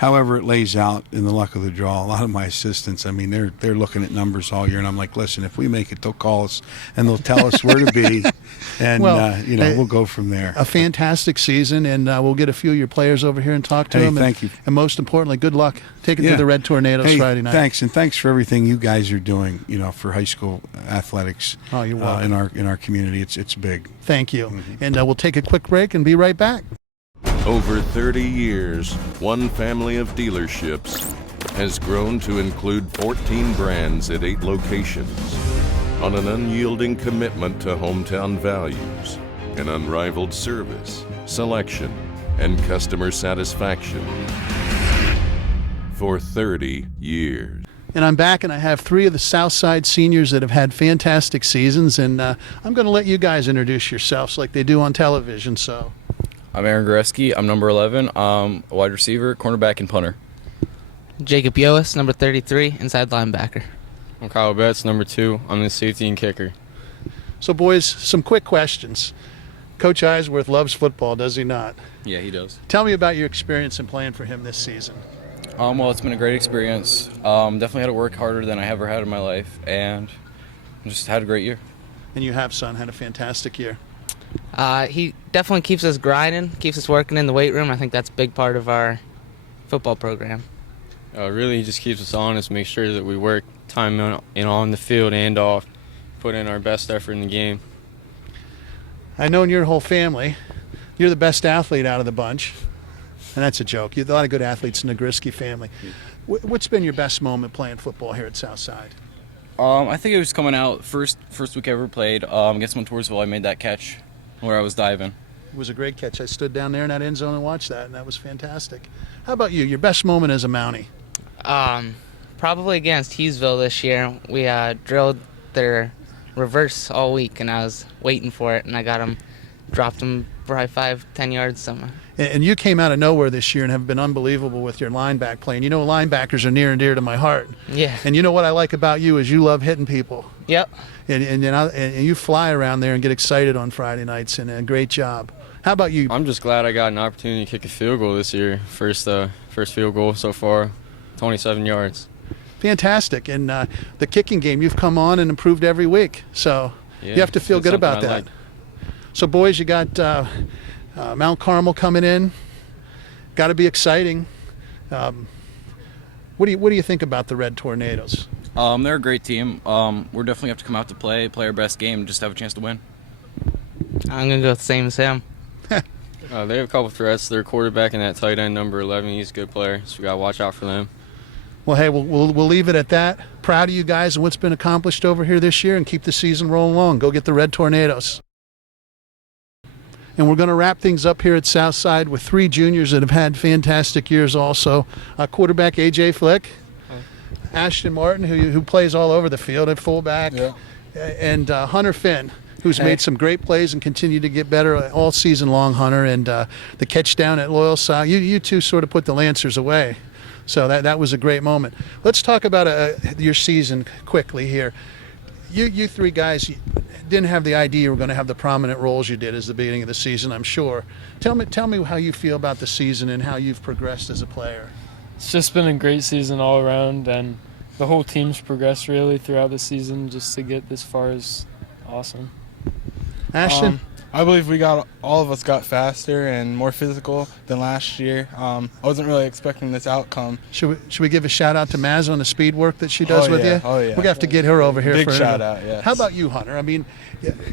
however it lays out in the luck of the draw. A lot of my assistants, I mean, they're looking at numbers all year, and I'm like, listen, if we make it, they'll call us and they'll tell us where to be, and we'll go from there. A fantastic season, and we'll get a few of your players over here and talk to them. Thank you. And most importantly, good luck taking to the Red Tornadoes Friday night. Thanks, and thanks for everything you guys are doing, for high school athletics. Oh, you're welcome. In our community. It's big. Thank you. And we'll take a quick break and be right back. Over 30 years, one family of dealerships has grown to include 14 brands at 8 locations on an unyielding commitment to hometown values, an unrivaled service, selection, and customer satisfaction for 30 years. And I'm back, and I have 3 of the Southside seniors that have had fantastic seasons, and I'm going to let you guys introduce yourselves like they do on television. So, I'm Aaron Goreski. I'm number 11. I'm a wide receiver, cornerback, and punter. Jacob Yoas, number 33, inside linebacker. I'm Kyle Betts, number 2. I'm the safety and kicker. So, boys, some quick questions. Coach Eisworth loves football, does he not? Yeah, he does. Tell me about your experience in playing for him this season. Well, it's been a great experience. Definitely had to work harder than I ever had in my life, and just had a great year. And you have, son, had a fantastic year. He definitely keeps us grinding, keeps us working in the weight room. I think that's a big part of our football program. Really, he just keeps us honest, make sure that we work time on the field and off, put in our best effort in the game. I know in your whole family, you're the best athlete out of the bunch. And that's a joke. You have a lot of good athletes in the Grisky family. What's been your best moment playing football here at Southside? I think it was coming out first week I ever played against Montoursville. I made that catch where I was diving. It was a great catch. I stood down there in that end zone and watched that, and that was fantastic. How about you? Your best moment as a Mountie? Probably against Hughesville this year. We drilled their reverse all week, and I was waiting for it, and I got them, dropped them probably 5-10 yards somewhere. And you came out of nowhere this year and have been unbelievable with your linebacker play. And you know linebackers are near and dear to my heart. Yeah. And you know what I like about you is you love hitting people. Yep. And you fly around there and get excited on Friday nights, and a great job. How about you? I'm just glad I got an opportunity to kick a field goal this year. First field goal so far, 27 yards. Fantastic. And the kicking game, you've come on and improved every week. So you have to feel good about that. So, boys, you got Mount Carmel coming in. Got to be exciting. What do you think about the Red Tornadoes? They're a great team. We're definitely have to come out to play our best game, just have a chance to win. I'm going to go the same as him. They have a couple threats. Their quarterback and that tight end, number 11, he's a good player, so we got to watch out for them. Well, hey, we'll leave it at that. Proud of you guys and what's been accomplished over here this year, and keep the season rolling along. Go get the Red Tornadoes. And we're going to wrap things up here at Southside with 3 juniors that have had fantastic years also. Quarterback A.J. Flick, Ashton Martin, who plays all over the field at fullback, and Hunter Finn, who's made some great plays and continued to get better all season long, Hunter. And the catch down at Loyal South, you two sort of put the Lancers away. So that was a great moment. Let's talk about your season quickly here. You 3 guys didn't have the idea you were going to have the prominent roles you did as the beginning of the season, I'm sure. Tell me how you feel about the season and how you've progressed as a player. It's just been a great season all around, and the whole team's progressed really throughout the season. Just to get this far is awesome. Ashton? I believe all of us got faster and more physical than last year. I wasn't really expecting this outcome. Should we give a shout out to Maz on the speed work that she does with you? Oh yeah. We're gonna have to get her over here. Big for shout out. Yes. How about you, Hunter? I mean,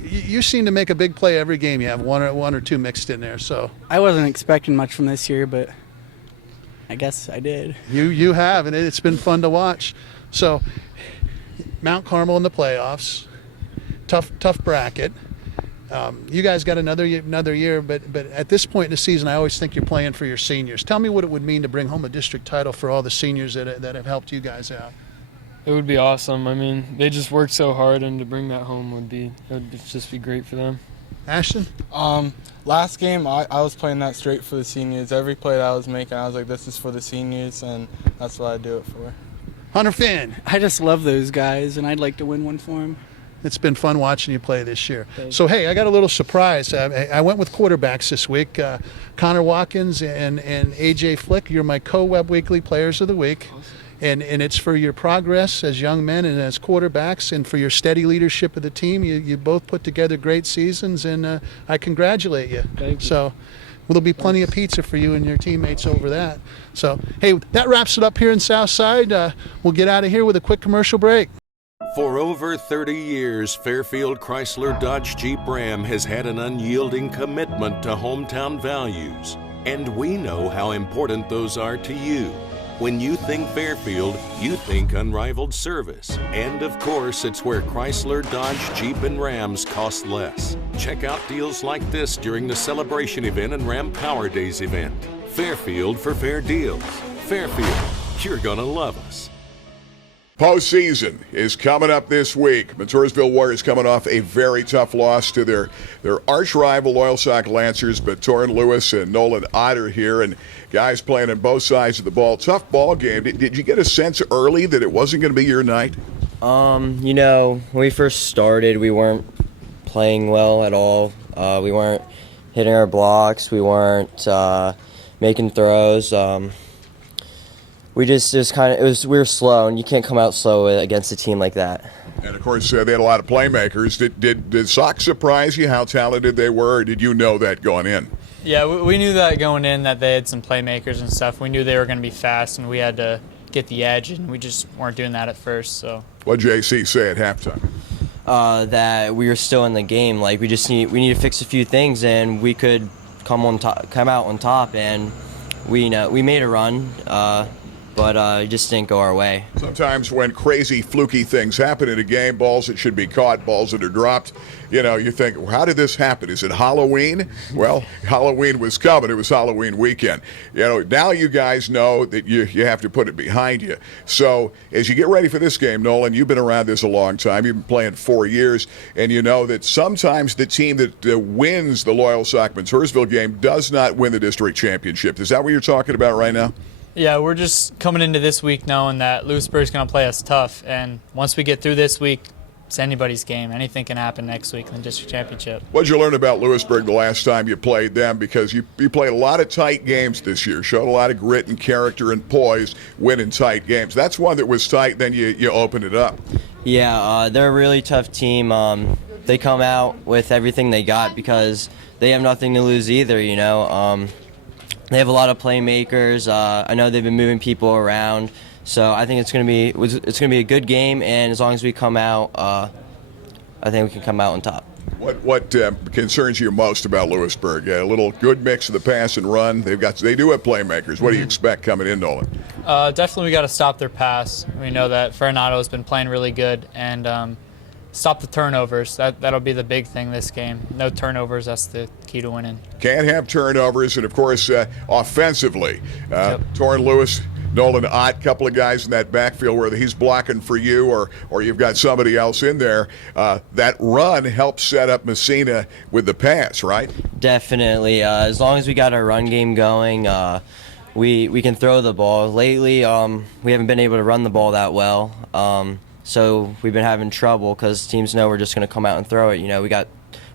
you seem to make a big play every game. You have one or two mixed in there. So I wasn't expecting much from this year, but I guess I did. You have, and it's been fun to watch. So Mount Carmel in the playoffs, tough bracket. You guys got another year, but at this point in the season, I always think you're playing for your seniors. Tell me what it would mean to bring home a district title for all the seniors that have helped you guys out. It would be awesome. I mean, they just worked so hard, and to bring that home would just be great for them. Ashton? Last game, I was playing that straight for the seniors. Every play that I was making, I was like, this is for the seniors, and that's what I do it for. Hunter Finn? I just love those guys, and I'd like to win one for them. It's been fun watching you play this year. So, hey, I got a little surprise. I went with quarterbacks this week. Connor Watkins and A.J. Flick, you're my co-Webb Weekly Players of the Week. And it's for your progress as young men and as quarterbacks and for your steady leadership of the team. You both put together great seasons, and I congratulate you. Thank you. So there'll be plenty of pizza for you and your teammates over that. So, hey, that wraps it up here in Southside. We'll get out of here with a quick commercial break. For over 30 years, Fairfield Chrysler Dodge Jeep Ram has had an unyielding commitment to hometown values. And we know how important those are to you. When you think Fairfield, you think unrivaled service. And of course, it's where Chrysler, Dodge, Jeep, and Rams cost less. Check out deals like this during the Celebration event and Ram Power Days event. Fairfield for fair deals. Fairfield, you're gonna love us. Postseason is coming up this week. Montoursville Warriors coming off a very tough loss to their arch rival Loyalsock Lancers, but Torrin Lewis and Nolan Otter here, and guys playing on both sides of the ball. Tough ball game. Did you get a sense early that it wasn't going to be your night? You know, when we first started, we weren't playing well at all. We weren't hitting our blocks. We weren't making throws. We were slow, and you can't come out slow against a team like that. And of course, they had a lot of playmakers. Did Sox surprise you how talented they were, or did you know that going in? Yeah, we knew that going in, that they had some playmakers and stuff. We knew they were going to be fast, and we had to get the edge, and we just weren't doing that at first. So what did JC say at halftime? That we were still in the game. Like we need to fix a few things, and we could come out on top. And we made a run. But it just didn't go our way. Sometimes when crazy, fluky things happen in a game, balls that should be caught, balls that are dropped, you think, well, how did this happen? Is it Halloween? Well, Halloween was coming. It was Halloween weekend. Now you guys know that you have to put it behind you. So as you get ready for this game, Nolan, you've been around this a long time. You've been playing 4 years, and you know that sometimes the team that wins the Loyalsock Montoursville game does not win the district championship. Is that what you're talking about right now? yeah, we're just coming into this week knowing that Lewisburg's going to play us tough, and once we get through this week, it's anybody's game. Anything can happen next week in the district championship. What did you learn about Lewisburg the last time you played them? Because you played a lot of tight games this year, showed a lot of grit and character and poise, winning tight games. That's one that was tight, then you opened it up. Yeah, they're a really tough team. They come out with everything they got because they have nothing to lose either, you know. They have a lot of playmakers. I know they've been moving people around. So I think it's going to be a good game, and as long as we come out, I think we can come out on top. What concerns you most about Lewisburg? A little good mix of the pass and run. They do have playmakers. What do you expect coming in, Nolan? Definitely, we got to stop their pass. We know that Farinato's has been playing really good, and stop the turnovers. That'll be the big thing this game. No turnovers. That's the key to winning. Can't have turnovers, and of course, offensively, Torrin Lewis, Nolan Ott, couple of guys in that backfield where he's blocking for you, or you've got somebody else in there. That run helps set up Messina with the pass, right? Definitely. As long as we got our run game going, we can throw the ball. Lately, we haven't been able to run the ball that well. So we've been having trouble because teams know we're just going to come out and throw it. You know, we got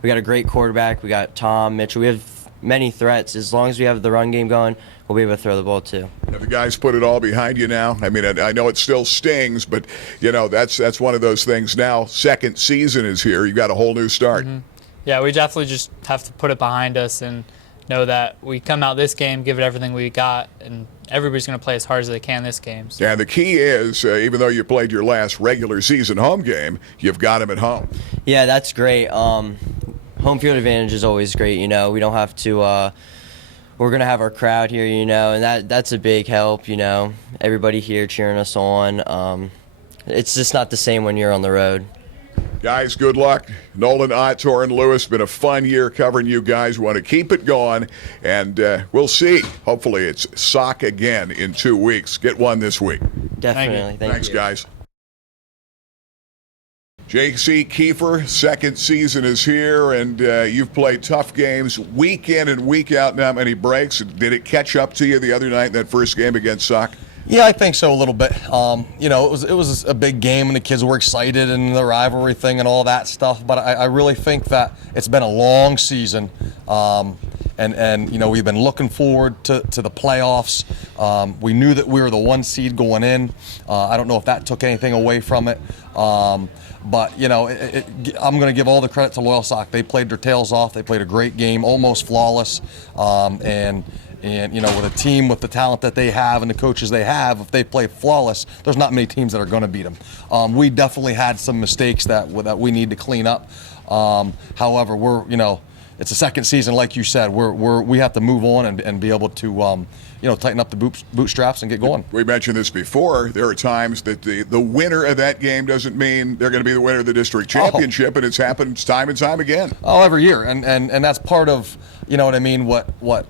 a great quarterback. We got Tom Mitchell. We have many threats. As long as we have the run game going, we'll be able to throw the ball too. Have the guys put it all behind you now? I mean, I know it still stings, but you know that's one of those things now. Second season is here. You got a whole new start. Mm-hmm. Yeah, we definitely just have to put it behind us and know that we come out this game, give it everything we got, and everybody's going to play as hard as they can this game. So. Yeah, the key is, even though you played your last regular season home game, you've got them at home. Yeah, that's great. Home field advantage is always great. You know, we don't have to. We're going to have our crowd here, you know, and that's a big help. You know, everybody here cheering us on. It's just not the same when you're on the road. Guys, good luck. Nolan Ott, Torrin Lewis, been a fun year covering you guys. We want to keep it going, and we'll see. Hopefully it's sock again in 2 weeks. Get one this week. Definitely. Thanks, guys. J.C. Kiefer, second season is here, and you've played tough games week in and week out, not many breaks. Did it catch up to you the other night in that first game against Sock? Yeah, I think so a little bit. You know, it was a big game and the kids were excited and the rivalry thing and all that stuff. But I really think that it's been a long season, and you know, we've been looking forward to the playoffs. We knew that we were the 1 seed going in. I don't know if that took anything away from it. But, you know, I'm going to give all the credit to Loyal Sock. They played their tails off. They played a great game, almost flawless. And you know, with a team with the talent that they have and the coaches they have, if they play flawless, there's not many teams that are going to beat them. We definitely had some mistakes that we need to clean up. However, you know, it's a second season, like you said. We have to move on and be able to, you know, tighten up the bootstraps and get going. We mentioned this before. There are times that the winner of that game doesn't mean they're going to be the winner of the district championship, and it's happened time and time again. Oh, every year, and that's part of, you know what I mean, what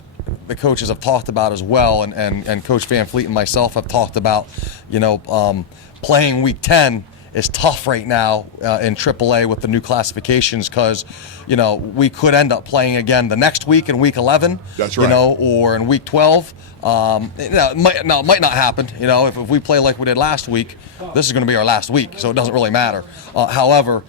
the coaches have talked about as well, and Coach Van Fleet and myself have talked about, you know, playing Week 10 is tough right now in AAA with the new classifications, because, you know, we could end up playing again the next week in Week 11. That's right. You know, or in Week 12. It might not happen. You know, if we play like we did last week, this is going to be our last week, so it doesn't really matter. However,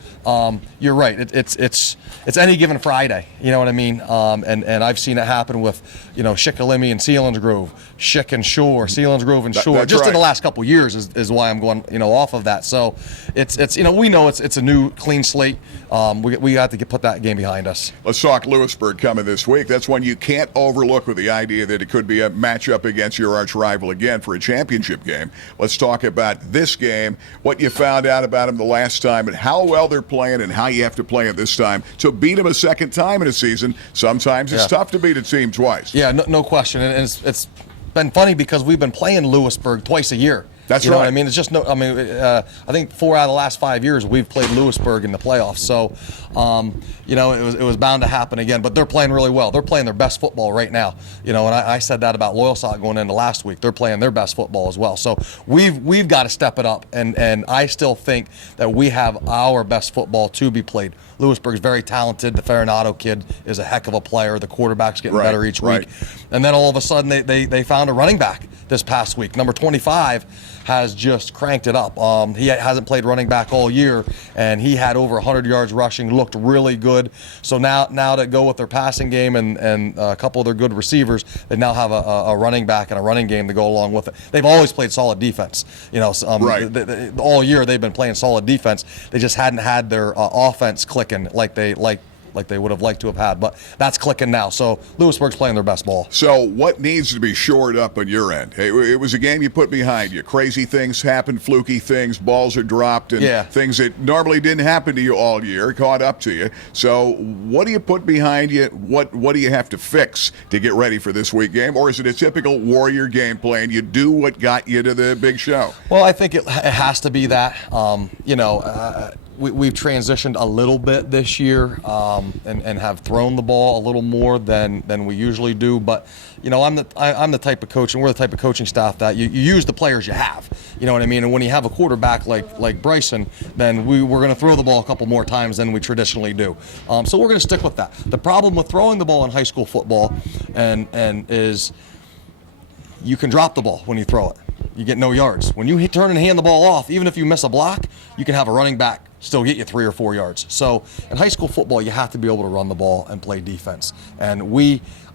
you're right. It's any given Friday. You know what I mean? And I've seen it happen with, you know, Shikellamy and Selinsgrove, Schick and Shore, Selinsgrove and Shore. Just in the last couple of years is why I'm going, you know, off of that. So it's you know, we know it's a new clean slate. We have to put that game behind us. Let's talk Lewisburg coming this week. That's one you can't overlook, with the idea that it could be a matchup against your arch rival again for a championship game. Let's talk about this game, what you found out about them the last time, and how well they're playing, and how you have to play it this time to beat them a second time in a season. Sometimes it's tough to beat a team twice. Yeah, no question. And it's been funny because we've been playing Lewisburg twice a year. That's you know right. what I mean? It's just I think 4 out of the last 5 years we've played Lewisburg in the playoffs. So, you know, it was bound to happen again. But they're playing really well. They're playing their best football right now. You know, and I said that about Loyal Sock going into last week. They're playing their best football as well. So we've got to step it up. And I still think that we have our best football to be played. Lewisburg's very talented. The Farinado kid is a heck of a player. The quarterback's getting better each week. And then all of a sudden they found a running back this past week. Number 25 has just cranked it up. He hasn't played running back all year, and he had over 100 yards rushing, looked really good. So now to go with their passing game and a couple of their good receivers, they now have a running back and a running game to go along with it. They've always played solid defense. You know, all year they've been playing solid defense. They just hadn't had their offense clicking like they would have liked to have had, but that's clicking now. So Lewisburg's playing their best ball. So what needs to be shored up on your end? It was a game you put behind you. Crazy things happen, fluky things, balls are dropped, and things that normally didn't happen to you all year caught up to you. So what do you put behind you? What do you have to fix to get ready for this week game? Or is it a typical Warrior game plan? You do what got you to the big show? Well, I think it has to be that. You know, we've transitioned a little bit this year and have thrown the ball a little more than we usually do. But, you know, I'm the type of coach, and we're the type of coaching staff that you use the players you have. You know what I mean? And when you have a quarterback like Bryson, then we're going to throw the ball a couple more times than we traditionally do. So we're going to stick with that. The problem with throwing the ball in high school football and is you can drop the ball when you throw it. You get no yards. When you turn and hand the ball off, even if you miss a block, you can have a running back still get you 3 or 4 yards. So in high school football, you have to be able to run the ball and play defense. And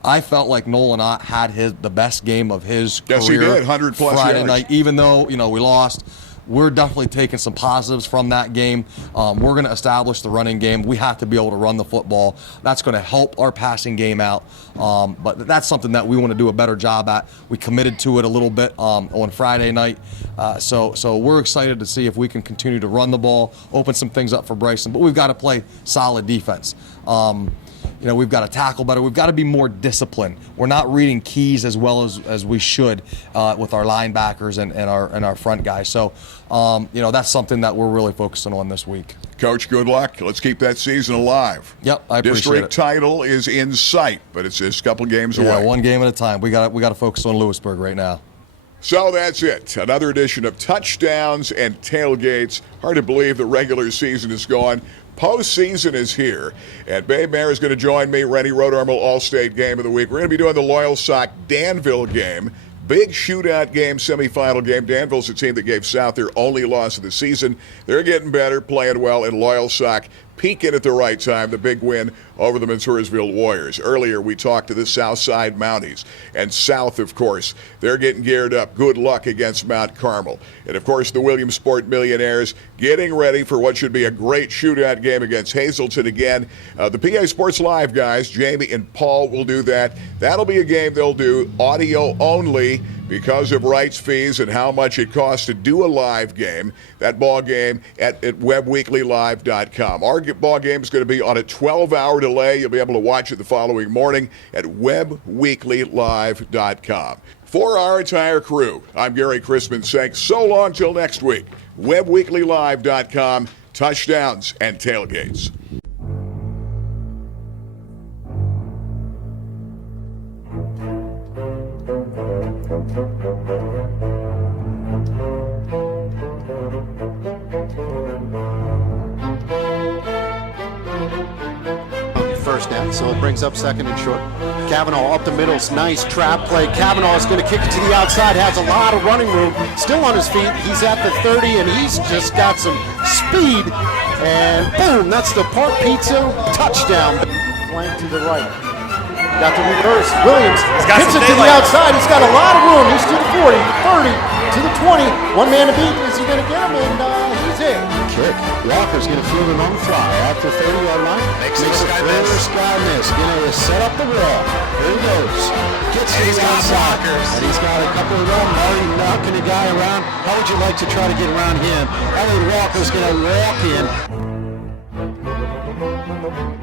I felt like Nolan Ott had the best game of his career. Yes, he did. 100-plus Friday yards. night, even though, you know, we lost. We're definitely taking some positives from that game. We're going to establish the running game. We have to be able to run the football. That's going to help our passing game out. But that's something that we want to do a better job at. We committed to it a little bit on Friday night. So we're excited to see if we can continue to run the ball, open some things up for Bryson. But we've got to play solid defense. You know, we've got to tackle better. We've got to be more disciplined. We're not reading keys as well as we should with our linebackers and our front guys. So, you know, that's something that we're really focusing on this week. Coach, good luck. Let's keep that season alive. Yep, I appreciate District it. title is in sight, but it's just a couple games away. Yeah, one game at a time. We got to focus on Lewisburg right now. So that's it. Another edition of Touchdowns and Tailgates. Hard to believe the regular season is gone. Postseason is here. And Babe Mayer is going to join me. Rennie Rodarmel All-State Game of the Week. We're going to be doing the Loyal Sock Danville game. Big shootout game, semifinal game. Danville's a team that gave South their only loss of the season. They're getting better, playing well, and Loyalsock peaking at the right time. The big win over the Montoursville Warriors. Earlier, we talked to the Southside Mounties. And South, of course, they're getting geared up. Good luck against Mount Carmel. And, of course, the Williamsport Millionaires getting ready for what should be a great shootout game against Hazelton again. The PA Sports Live guys, Jamie and Paul, will do that. That'll be a game they'll do audio only because of rights fees and how much it costs to do a live game. That ball game at WebbWeeklyLive.com. Our ball game is going to be on a 12-hour delay. You'll be able to watch it the following morning at WebbWeeklyLive.com. For our entire crew, I'm Gary Crispin saying so long till next week. WebbWeeklyLive.com, touchdowns and tailgates. First down, so it brings up second and short. Cavanaugh up the middle, nice trap play. Cavanaugh is going to kick it to the outside, has a lot of running room, still on his feet. He's at the 30, and he's just got some speed. And boom, that's the Park Pizza touchdown. Flank to the right. Got the reverse. Williams hits it to the outside. He's got a lot of room. He's to the 40, the 30, to the 20. One man to beat. Is he going to get him? And he's in. Kick. Walker's going to field it on the fly at the 30-yard line. Makes a sky miss. Going to set up the wall. Here he goes. Gets to the outside. And he's got a couple of them. Marty knocking the guy around. How would you like to try to get around him? Elliot Walker's going to walk in.